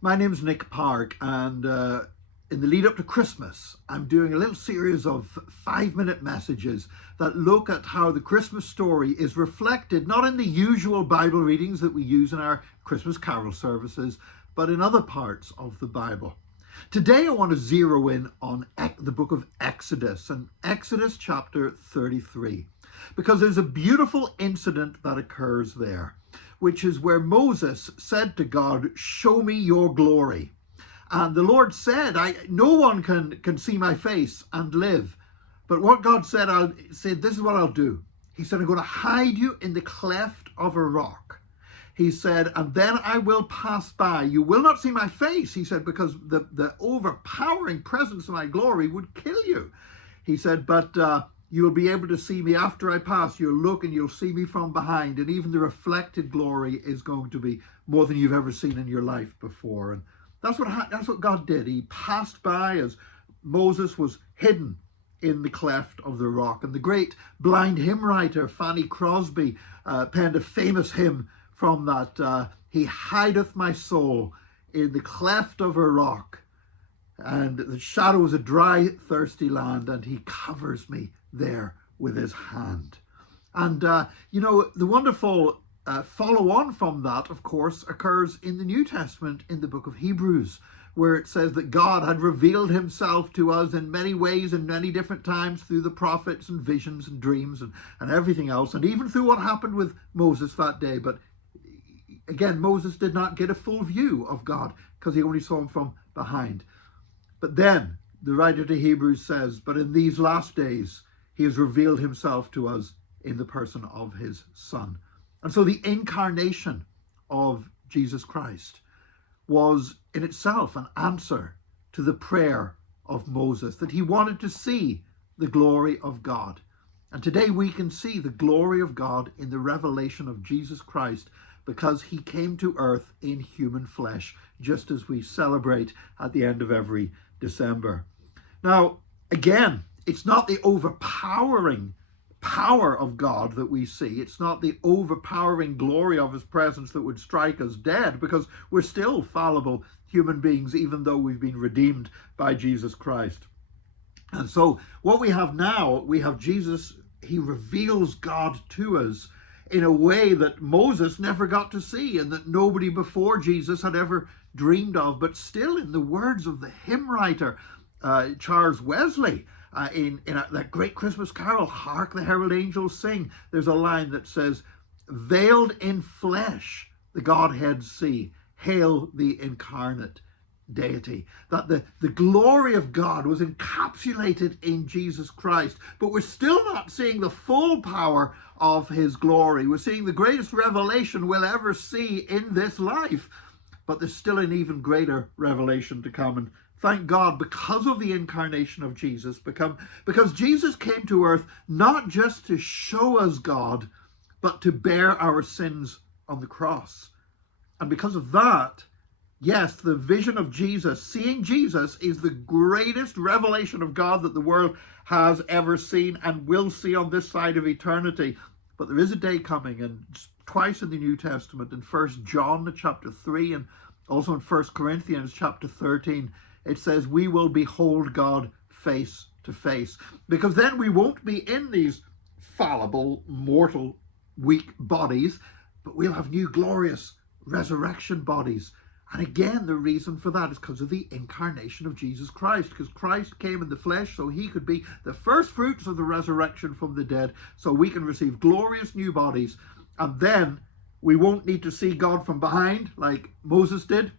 My name's Nick Park, and in the lead up to Christmas, I'm doing a little series of 5-minute messages that look at how the Christmas story is reflected not in the usual Bible readings that we use in our Christmas carol services, but in other parts of the Bible. Today I want to zero in on the book of Exodus, and Exodus chapter 33, because there's a beautiful incident that occurs there, which is where Moses said to God, "Show me your glory." And the Lord said, no one can see my face and live. But what God said, this is what I'll do. He said, I'm going to hide you in the cleft of a rock. He said, and then I will pass by. You will not see my face, he said, because the overpowering presence of my glory would kill you. He said, but you'll be able to see me after I pass. You'll look and you'll see me from behind. And even the reflected glory is going to be more than you've ever seen in your life before. And that's what God did. He passed by as Moses was hidden in the cleft of the rock. And the great blind hymn writer Fanny Crosby penned a famous hymn from that. He hideth my soul in the cleft of a rock, and the shadow is a dry, thirsty land, and he covers me there with his hand. And, the wonderful follow on from that, of course, occurs in the New Testament in the book of Hebrews, where it says that God had revealed himself to us in many ways and many different times through the prophets and visions and dreams and everything else, and even through what happened with Moses that day. But again, Moses did not get a full view of God because he only saw him from behind. But then the writer to Hebrews says, but in these last days, he has revealed himself to us in the person of his Son. And so the incarnation of Jesus Christ was in itself an answer to the prayer of Moses, that he wanted to see the glory of God. And today we can see the glory of God in the revelation of Jesus Christ, because he came to earth in human flesh, just as we celebrate at the end of every December. Now, again, it's not the overpowering power of God that we see. It's not the overpowering glory of his presence that would strike us dead, because we're still fallible human beings, even though we've been redeemed by Jesus Christ. And so what we have now, we have Jesus. He reveals God to us in a way that Moses never got to see, and that nobody before Jesus had ever dreamed of. But still, in the words of the hymn writer Charles Wesley, in that great Christmas carol, "Hark the Herald Angels Sing," there's a line that says, "Veiled in flesh the Godhead see, hail the incarnate deity." That the glory of God was encapsulated in Jesus Christ, but we're still not seeing the full power of his glory. We're seeing the greatest revelation we'll ever see in this life, but there's still an even greater revelation to come. And thank God, because of the incarnation of Jesus, because Jesus came to earth not just to show us God, but to bear our sins on the cross. And because of that, yes, the vision of Jesus, seeing Jesus, is the greatest revelation of God that the world has ever seen and will see on this side of eternity. But there is a day coming, and twice in the New Testament, in 1 John chapter 3 and also in 1 Corinthians chapter 13, it says we will behold God face to face. Because then we won't be in these fallible, mortal, weak bodies, but we'll have new glorious resurrection bodies. And again, the reason for that is because of the incarnation of Jesus Christ, because Christ came in the flesh so he could be the first fruits of the resurrection from the dead, so we can receive glorious new bodies. And then we won't need to see God from behind like Moses did.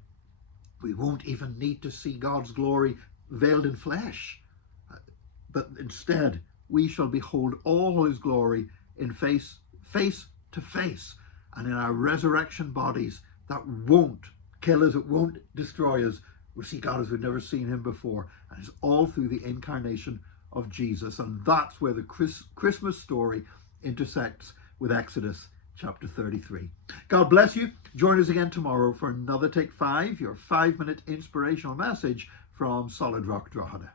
We won't even need to see God's glory veiled in flesh. But instead, we shall behold all his glory in face to face, and in our resurrection bodies that won't kill us, it won't destroy us. We'll see God as we've never seen him before. And it's all through the incarnation of Jesus. And that's where the Christmas story intersects with Exodus chapter 33. God bless you. Join us again tomorrow for another Take 5, your 5-minute inspirational message from Solid Rock Drogheda.